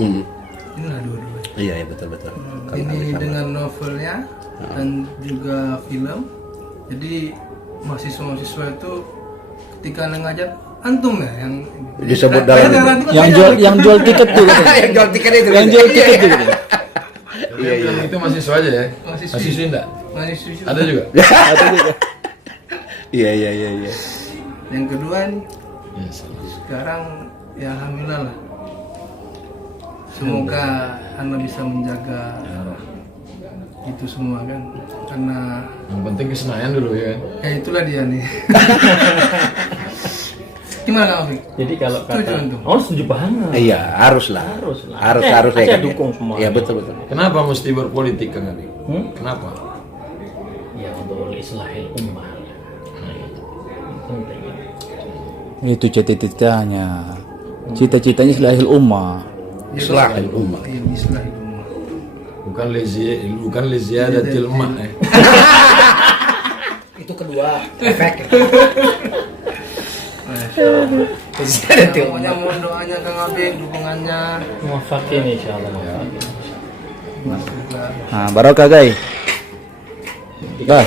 Inilah dua-duanya. Iya betul. Ini dengan novelnya dan juga film. Jadi mahasiswa-mahasiswa itu ketika ngajak antum ya yang disebut dalam yang jual tiket tuh katanya. yang jual tiket itu. Yang jual tiket tuh katanya. Iya. Itu mahasiswa aja ya? Mahasiswa enggak? mahasiswa. Ada juga? Ada juga. Iya. Yang kedua nih, Iya. sekarang ya alhamdulillah lah. Semoga Anda bisa menjaga itu semua kan, karena Yang penting ke Senayan dulu ya. ya itulah dia nih. Gimana Kang Afik? Jadi kalau Setuju kata antum? setuju banget. Iya, haruslah. Harus Saya ya kan. dukung semua. Iya betul. Kenapa mesti berpolitik Kang Abi? Kenapa? Ya untuk islahil ummah. Nah, itu penting. Itu cita-citanya. Cita-citanya islahil ummah. Islahil ummah. Iya, islahil ummah. Bukan liziadatil mak ya. Itu kedua efek. Pokoknya mohon doanya Kang Afik, dukungannya. Muafakin insyaallah. Mas juga. Nah, barokah guys. Bah.